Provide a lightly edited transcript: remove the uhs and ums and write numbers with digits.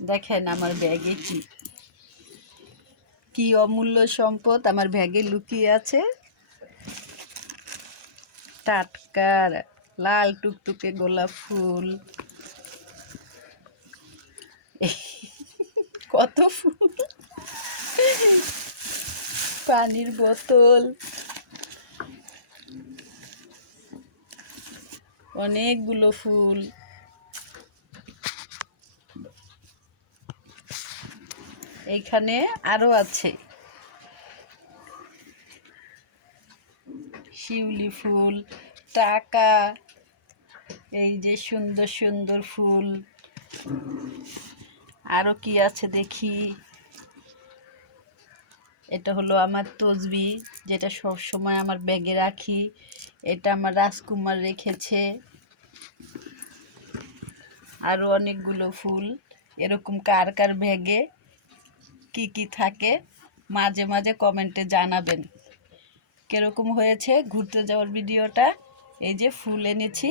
দেখেন আমার ব্যাগে কি কি অমূল্য সম্পদ আমার ব্যাগে লুকিয়ে আছে। টাটকা লাল টুকটুকে গোলাপ ফুল, কত ফুল, পানির বোতল, অনেকগুলো ফুল। এইখানে আরো আছে শিউলি ফুল, টাকা, এই যে সুন্দর সুন্দর ফুল। আরো কি আছে দেখি। এটা হলো আমার তসবি, যেটা সব সময় আমার ব্যাগে রাখি। এটা আমার রাজকুমার রেখেছে। আরো অনেকগুলো ফুল। এরকম কার কার ব্যাগে কি কি থাকে মাঝে মাঝে কমেন্টে জানাবেন। কিরকম হয়েছে ঘুরতে যাওয়ার ভিডিওটা। এই যে ফুল এনেছি।